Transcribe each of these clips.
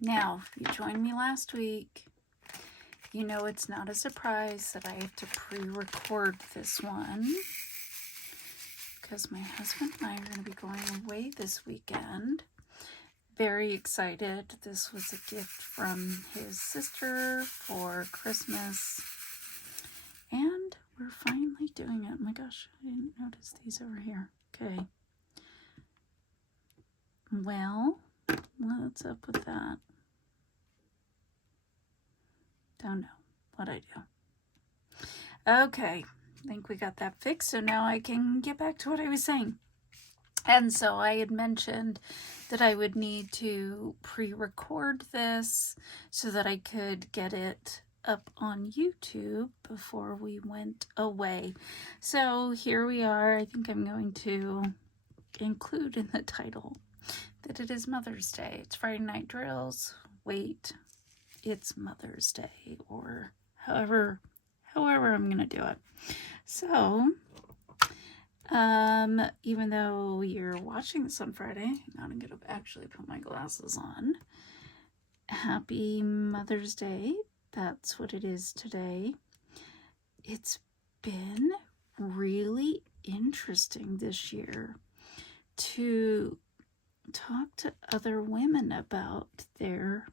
Now, if you joined me last week, you know it's not a surprise that I have to pre-record this one because my husband and I are going to be going away this weekend. Very excited. This was a gift from his sister for Christmas, and we're finally doing it. Oh my gosh, I didn't notice these over here. Okay. Well, what's up with that? Don't know what I do. Okay, I think we got that fixed, so now I can get back to what I was saying. And so I had mentioned that I would need to pre-record this so that I could get it up on YouTube before we went away. So here we are. I think I'm going to include in the title that it is Mother's Day. It's Friday Night Drills. Wait, it's Mother's Day, or however I'm going to do it. So, even though you're watching this on Friday, I'm going to actually put my glasses on. Happy Mother's Day. That's what it is today. It's been really interesting this year to talk to other women about their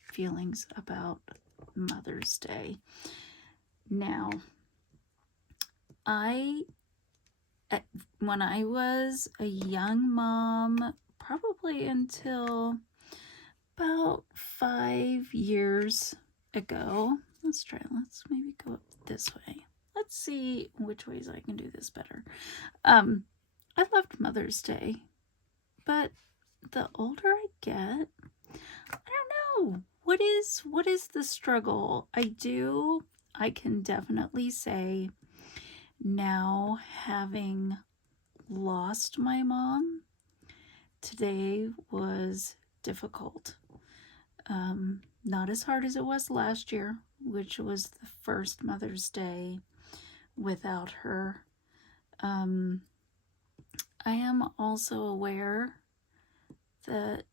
feelings about Mother's Day. Now, when I was a young mom, probably until about 5 years ago, let's maybe go up this way. Let's see which ways I can do this better. I loved Mother's Day, but the older I get, I don't know. What is the struggle? I can definitely say now, having lost my mom, today was difficult. Not as hard as it was last year, which was the first Mother's Day without her. I am also aware that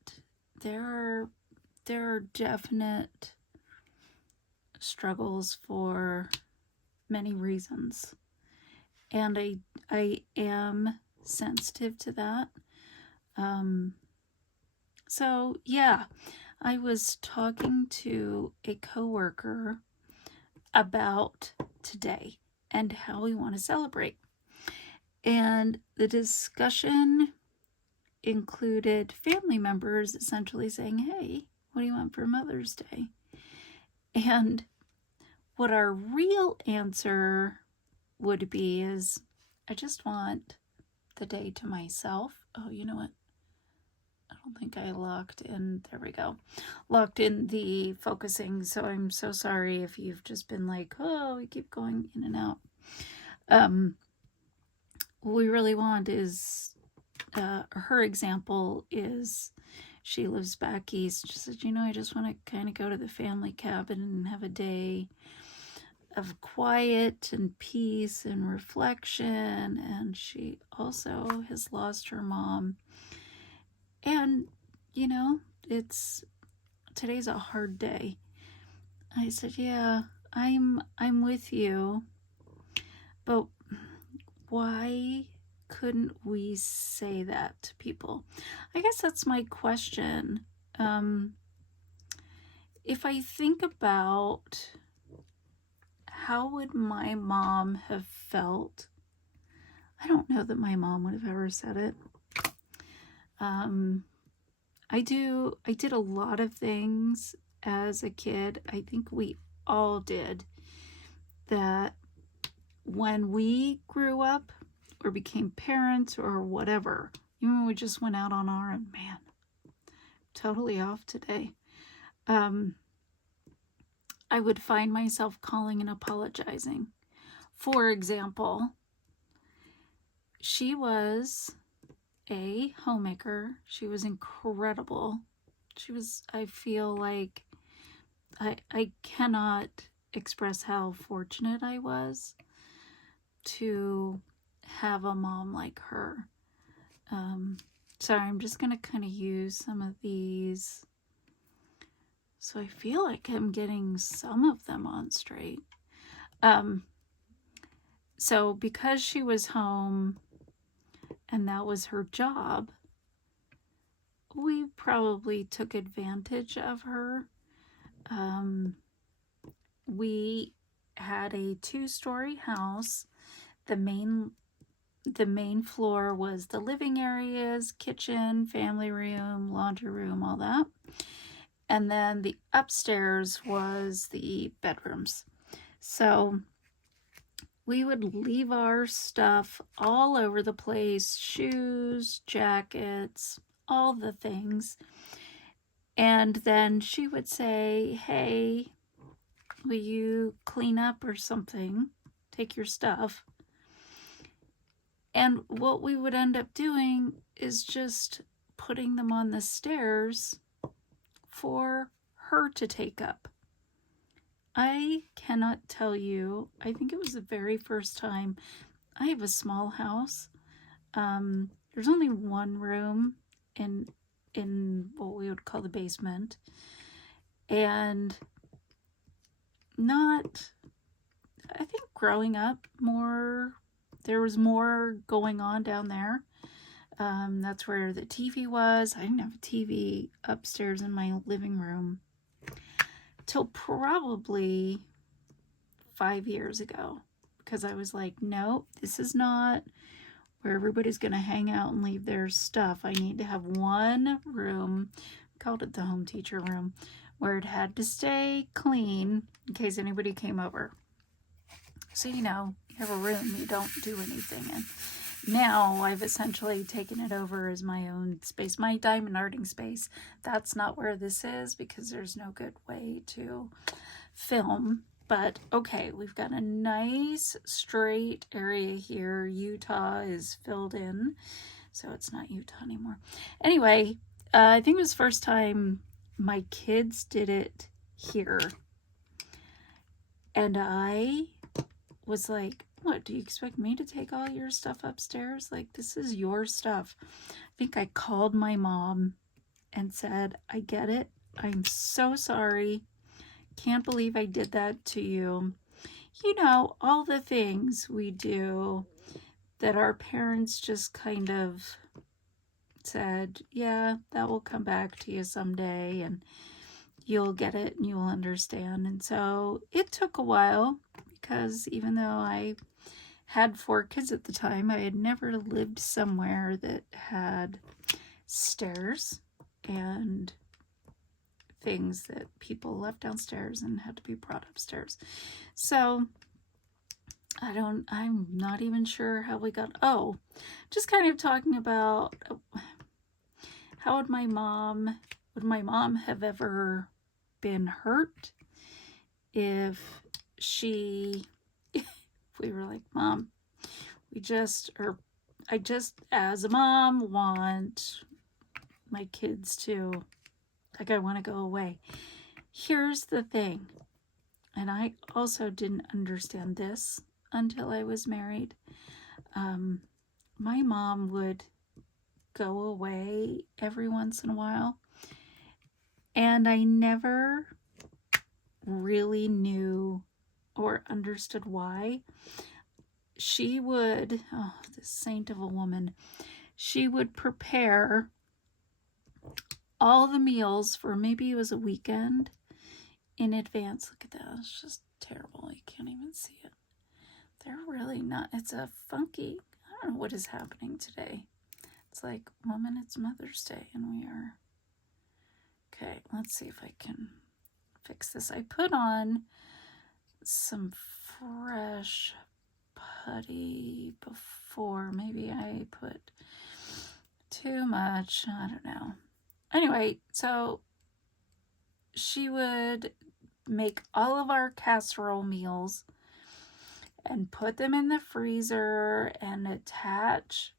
there are definite struggles for many reasons, and I am sensitive to that. So yeah, I was talking to a coworker about today and how we want to celebrate, and the discussion included family members essentially saying, hey, what do you want for Mother's Day? And what our real answer would be is, I just want the day to myself. Oh, you know what? I don't think I locked in. There we go. Locked in the focusing. So I'm so sorry if you've just been like, oh, we keep going in and out. What we really want is, her example is, she lives back east. She said, I just want to kind of go to the family cabin and have a day of quiet and peace and reflection. And she also has lost her mom. And, today's a hard day. I said, yeah, I'm with you. But why couldn't we say that to people? I guess that's my question. If I think about how would my mom have felt, I don't know that my mom would have ever said it. I did a lot of things as a kid. I think we all did, that when we grew up or became parents or whatever, even when we just went out on our own, man, totally off today. I would find myself calling and apologizing. For example, she was a homemaker. She was incredible. I feel like I cannot express how fortunate I was to have a mom like her. Sorry, I'm just going to kind of use some of these So I feel like I'm getting some of them on straight. So because she was home and that was her job, we probably took advantage of her. We had a 2-story house. The main floor was the living areas, kitchen, family room, laundry room, all that. And then the upstairs was the bedrooms. So we would leave our stuff all over the place, shoes, jackets, all the things. And then she would say, hey, will you clean up or something? Take your stuff. And what we would end up doing is just putting them on the stairs for her to take up. I cannot tell you, I think it was the very first time. I have a small house. There's only one room in what we would call the basement. And I think growing up there was more going on down there. That's where the TV was. I didn't have a TV upstairs in my living room till probably 5 years ago, because I was like, no, this is not where everybody's going to hang out and leave their stuff. I need to have one room, we called it the home teacher room, where it had to stay clean in case anybody came over. So, you have a room you don't do anything in. Now I've essentially taken it over as my own space, my diamond arting space. That's not where this is because there's no good way to film. But okay, we've got a nice straight area here. Utah is filled in, so it's not Utah anymore. Anyway, I think it was the first time my kids did it here. And I was like, what, do you expect me to take all your stuff upstairs? Like, this is your stuff. I think I called my mom and said, I get it. I'm so sorry. Can't believe I did that to you. All the things we do that our parents just kind of said, yeah, that will come back to you someday and you'll get it and you'll understand. And so it took a while because even though I had 4 kids at the time, I had never lived somewhere that had stairs and things that people left downstairs and had to be brought upstairs. So I'm not even sure how we got, just kind of talking about how would my mom have ever been hurt if we were like, Mom, I just as a mom want my kids to, like, I want to go away. Here's the thing, and I also didn't understand this until I was married. My mom would go away every once in a while, and I never really knew or understood why. She would, this saint of a woman, she would prepare all the meals for maybe it was a weekend in advance. Look at that. It's just terrible. You can't even see it. They're really not. It's a funky, I don't know what is happening today. It's like, woman, it's Mother's Day and we are. Okay, let's see if I can fix this. I put on some fresh putty before. Maybe I put too much. I don't know. Anyway, so she would make all of our casserole meals and put them in the freezer and attach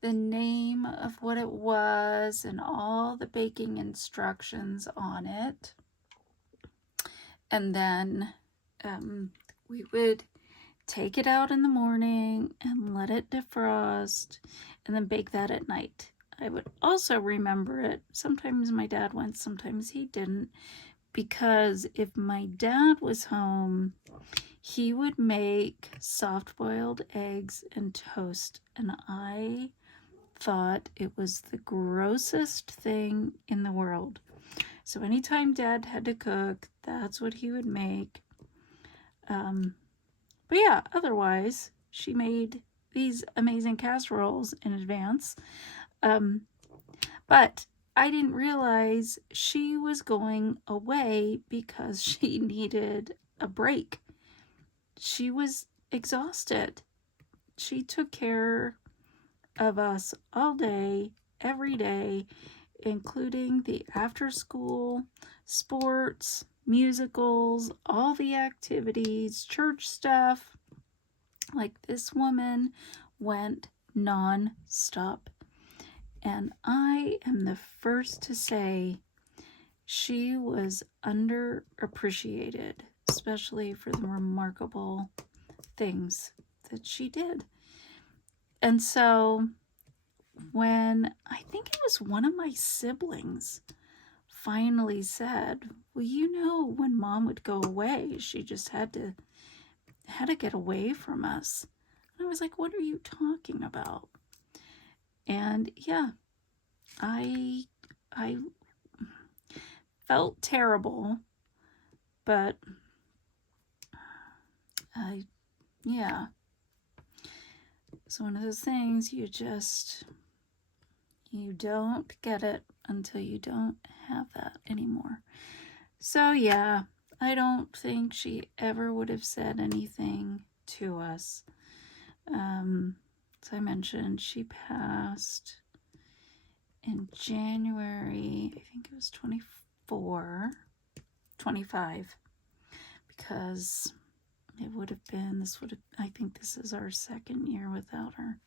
the name of what it was and all the baking instructions on it. And then we would take it out in the morning and let it defrost and then bake that at night. I would also remember it. Sometimes my dad went, sometimes he didn't. Because if my dad was home, he would make soft-boiled eggs and toast. And I thought it was the grossest thing in the world. So anytime Dad had to cook, that's what he would make. But yeah, otherwise, she made these amazing casseroles in advance. But I didn't realize she was going away because she needed a break. She was exhausted. She took care of us all day, every day, including the after school, sports, musicals, all the activities, church stuff. Like, this woman went non-stop. And I am the first to say she was underappreciated, especially for the remarkable things that she did. And so when I think it was one of my siblings finally said, well, you know, when Mom would go away, she just had to get away from us. And I was like, what are you talking about? And yeah, I felt terrible, but yeah, it's one of those things you don't get it until you don't have that anymore. So yeah, I don't think she ever would have said anything to us. As I mentioned, she passed in January, I think it was 25, because it would have been, I think this is our second year without her.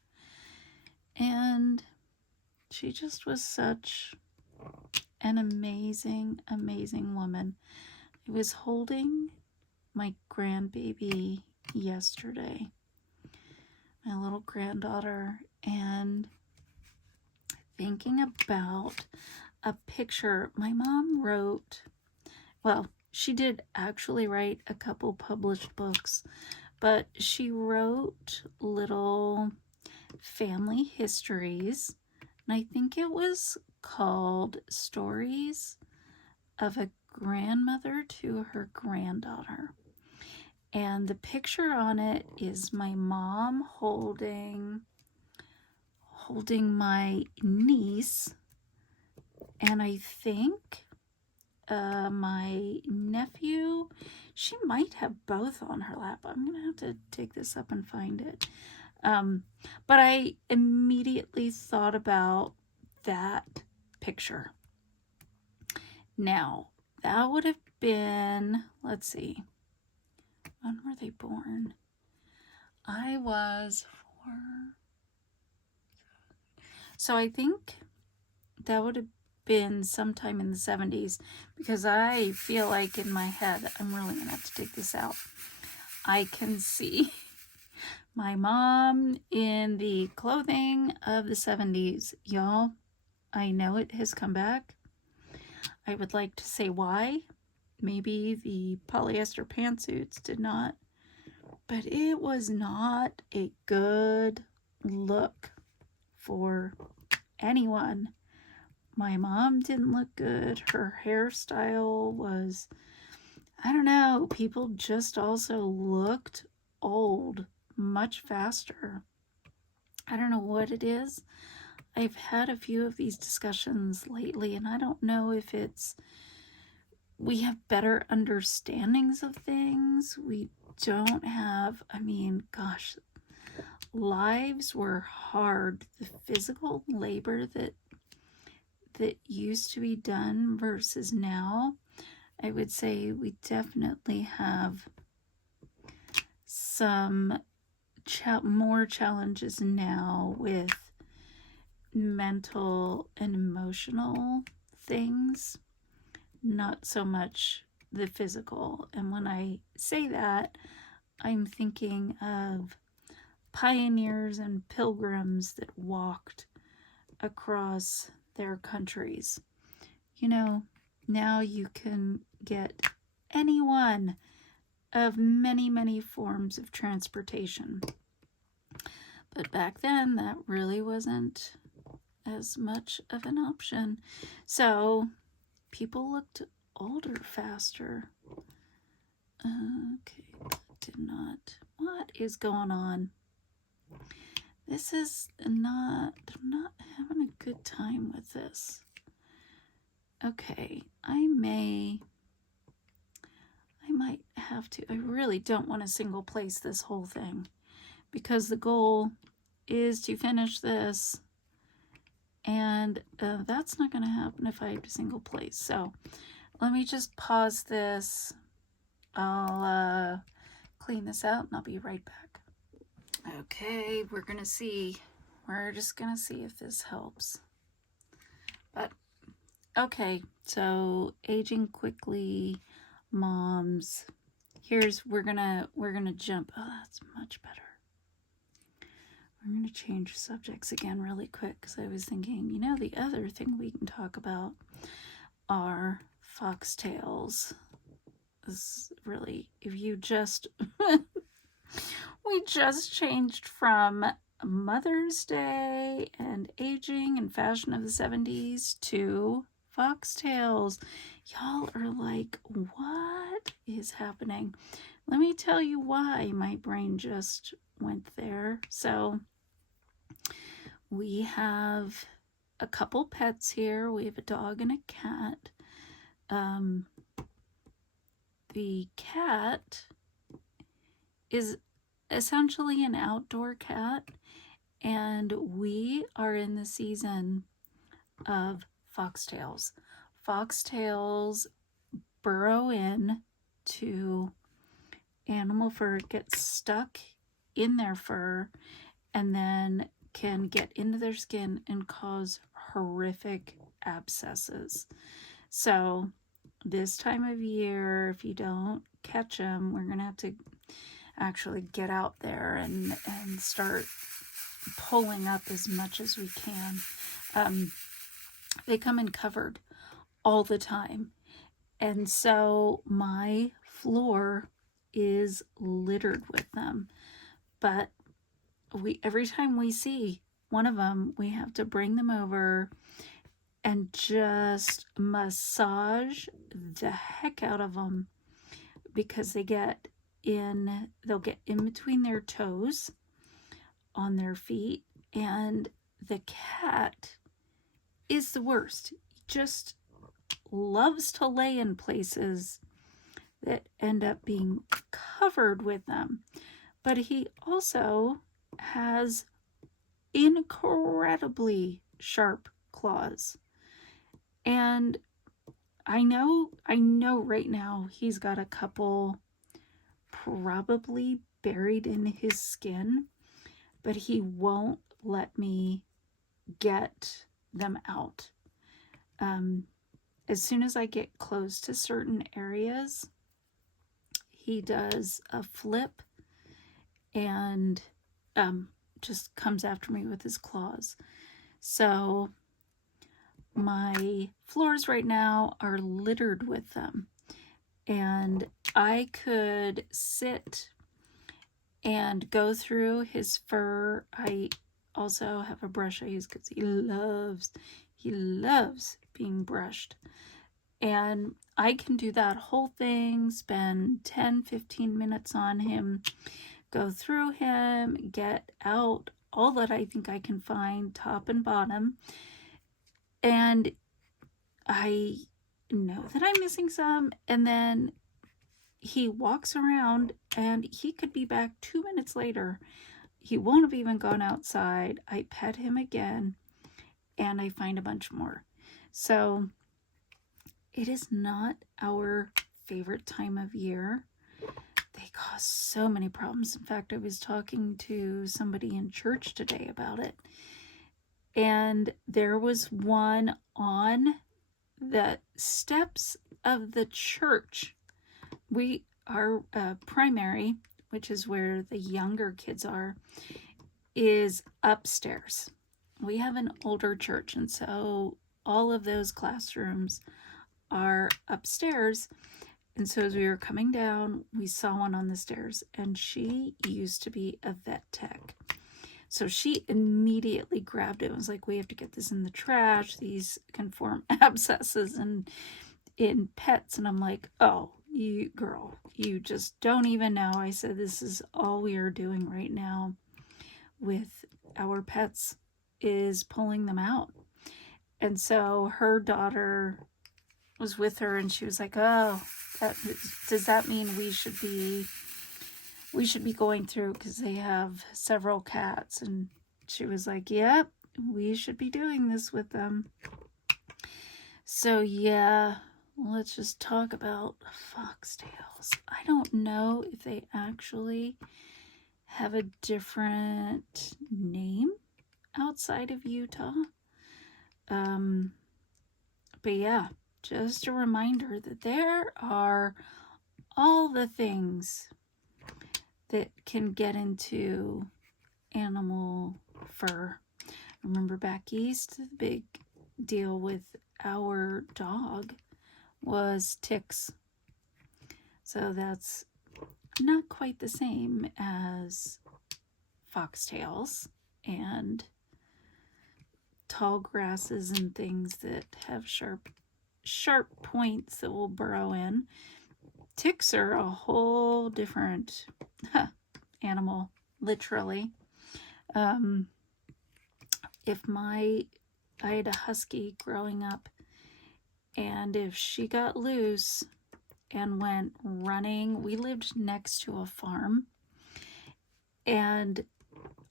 And she just was such an amazing, amazing woman. I was holding my grandbaby yesterday, my little granddaughter, and thinking about a picture my mom wrote. Well, she did actually write a couple published books, but she wrote little family histories, and I think it was called Stories of a Grandmother to Her Granddaughter. And the picture on it is my mom holding my niece, and I think my nephew. She might have both on her lap. I'm gonna have to take this up and find it. But I immediately thought about that picture. Now, that would have been, let's see, when were they born? I was 4. So I think that would have been sometime in the 70s, because I feel like in my head, I'm really gonna have to take this out. I can see my mom in the clothing of the 70s. Y'all, I know it has come back. I would like to say why. Maybe the polyester pantsuits did not, but it was not a good look for anyone. My mom didn't look good. Her hairstyle was, I don't know, people just also looked old much faster. I don't know what it is. I've had a few of these discussions lately, and I don't know if it's we have better understandings of things. We don't have, I mean, gosh, lives were hard. The physical labor that used to be done versus now, I would say we definitely have some more challenges now with mental and emotional things, not so much the physical. And when I say that, I'm thinking of pioneers and pilgrims that walked across their countries. You know, now you can get any one of many, many forms of transportation. But back then, that really wasn't as much of an option. So people looked older faster. Okay, did not. What is going on? This is not, I'm not having a good time with this. Okay, I might have to, I really don't want to single place this whole thing because the goal is to finish this, and that's not going to happen if I have to single place. So let me just pause this. I'll clean this out and I'll be right back. Okay, we're going to see. We're just going to see if this helps. But okay, so aging quickly, moms. We're gonna jump. Oh, that's much better. We're gonna change subjects again really quick because I was thinking, you know, the other thing we can talk about are foxtails. This really, if you just we just changed from Mother's Day and aging and fashion of the 70s to foxtails. Y'all are like, what is happening? Let me tell you why my brain just went there. So we have a couple pets here. We have a dog and a cat. The cat is essentially an outdoor cat, and we are in the season of foxtails. Foxtails burrow in to animal fur, get stuck in their fur, and then can get into their skin and cause horrific abscesses. So this time of year, if you don't catch them, we're gonna have to actually get out there and start pulling up as much as we can. They come in covered all the time, and so my floor is littered with them. But every time we see one of them, we have to bring them over and just massage the heck out of them, because they'll get in between their toes on their feet, and the cat is the worst. He just loves to lay in places that end up being covered with them. But he also has incredibly sharp claws. And I know right now he's got a couple probably buried in his skin, but he won't let me get them out. As soon as I get close to certain areas, he does a flip and just comes after me with his claws. So my floors right now are littered with them, and I could sit and go through his fur. I also have a brush I use because he loves being brushed, and I can do that whole thing, spend 10-15 minutes on him, go through him, get out all that I think I can find, top and bottom, and I know that I'm missing some, and then he walks around and he could be back 2 minutes later. He won't have even gone outside. I pet him again and I find a bunch more. So it is not our favorite time of year. They cause so many problems. In fact, I was talking to somebody in church today about it, and there was one on the steps of the church. Our primary, which is where the younger kids are, is upstairs. we have an older church, and so all of those classrooms are upstairs. And so as we were coming down, we saw one on the stairs, and she used to be a vet tech. So she immediately grabbed it and was like, we have to get this in the trash. These can form abscesses and in pets. And I'm like, oh, you girl, you just don't even know. I said, this is all we are doing right now with our pets, is pulling them out. And so her daughter was with her, and she was like, oh, does that mean we should be going through, because they have several cats? And she was like, yep, we should be doing this with them. So yeah, let's just talk about foxtails. I don't know if they actually have a different name outside of Utah. But yeah, just a reminder that there are all the things that can get into animal fur. Remember back east, the big deal with our dog was ticks. So that's not quite the same as foxtails and tall grasses and things that have sharp points that will burrow in. Ticks are a whole different animal, literally. If I had a husky growing up, and if she got loose and went running, we lived next to a farm, and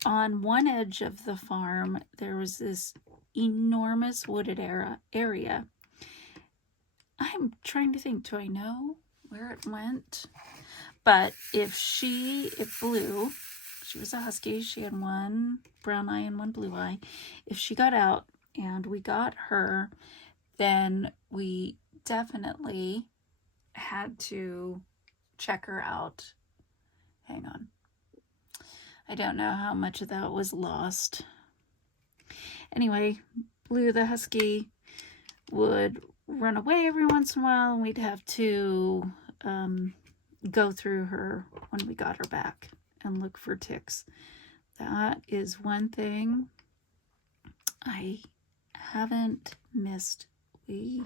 on one edge of the farm there was this enormous wooded area. I'm trying to think, do I know where it went? But if Blue, she was a husky, she had one brown eye and one blue eye. If she got out and we got her, then we definitely had to check her out. Hang on. I don't know how much of that was lost. Anyway, Blue the husky would run away every once in a while, and we'd have to go through her when we got her back and look for ticks. That is one thing I haven't missed. We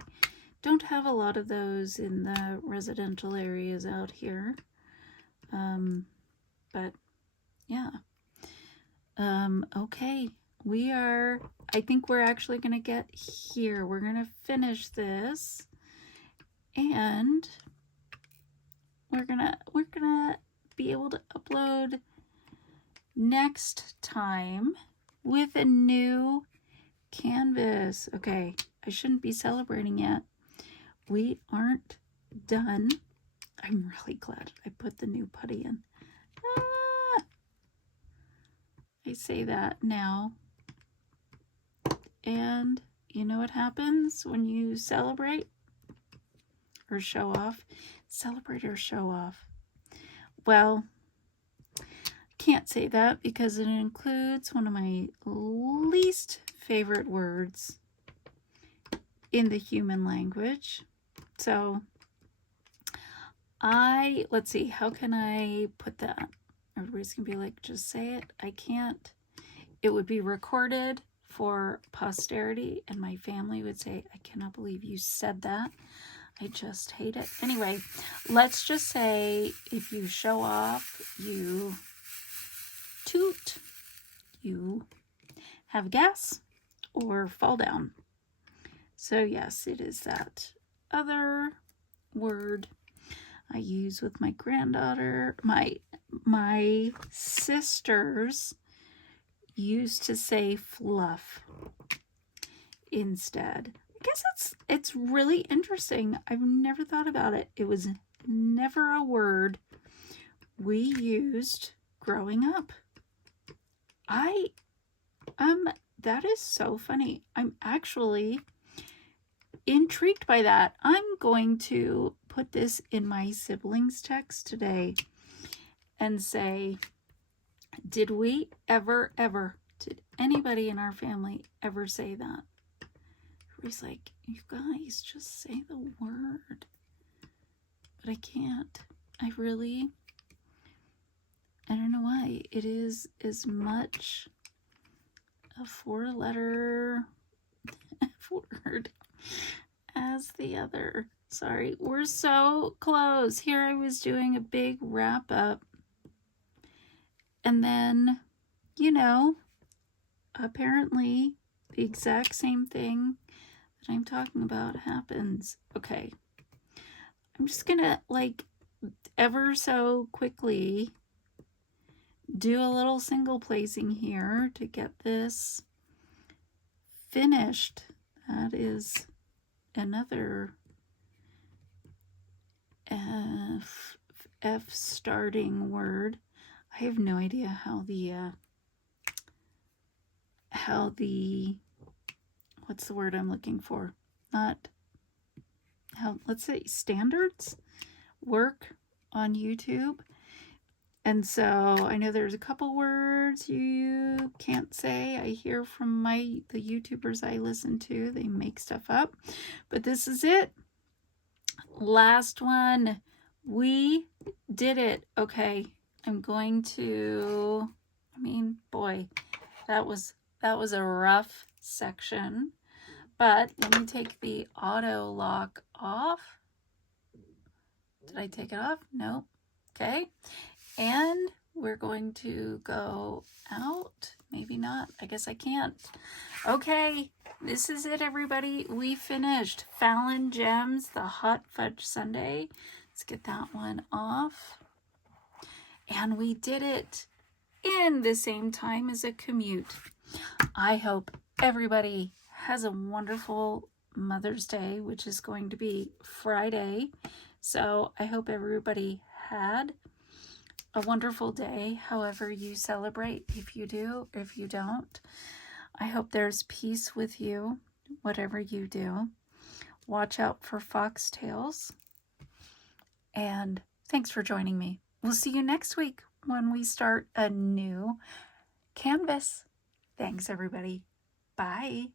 don't have a lot of those in the residential areas out here. But yeah. Okay. I think we're actually going to get here. We're going to finish this, and we're going to be able to upload next time with a new canvas. Okay, I shouldn't be celebrating yet. We aren't done. I'm really glad I put the new putty in. I say that now, and you know what happens when you celebrate or show off? Celebrate or show off? Well, can't say that because it includes one of my least favorite words in the human language. So let's see, how can I put that? Everybody's gonna be like, just say it. I can't. It would be recorded for posterity, and my family would say, I cannot believe you said that. I just hate it. Anyway, let's just say if you show off, you toot, you have gas, or fall down. So yes, it is that other word I use with my granddaughter. My sisters used to say fluff instead. I guess it's really interesting. I've never thought about it. It was never a word we used growing up. That is so funny. I'm actually intrigued by that. I'm going to put this in my siblings text today and say, did we ever Did anybody in our family ever say that? Everybody's like, you guys, just say the word. But I can't. I don't know why. It is as much a 4-letter F word as the other. Sorry, we're so close. Here I was doing a big wrap up. And then, you know, apparently the exact same thing that I'm talking about happens. Okay. I'm just gonna, like, ever so quickly do a little single placing here to get this finished. That is another F starting word. I have no idea how the what's the word I'm looking for? Not how, let's say, standards work on YouTube. And so I know there's a couple words you can't say. I hear from the YouTubers I listen to, they make stuff up. But this is it. Last one. We did it. Okay. I'm going to, I mean, boy, that was a rough section. But let me take the auto lock off. Did I take it off? No. Okay. And we're going to go out. Maybe not. I guess I can't. Okay. This is it, everybody. We finished Fallon Gems, the Hot Fudge Sundae. Let's get that one off. And we did it in the same time as a commute. I hope everybody has a wonderful Mother's Day, which is going to be Friday. So I hope everybody had a wonderful day, however you celebrate, if you do, if you don't. I hope there's peace with you, whatever you do. Watch out for foxtails. And thanks for joining me. We'll see you next week when we start a new canvas. Thanks, everybody. Bye.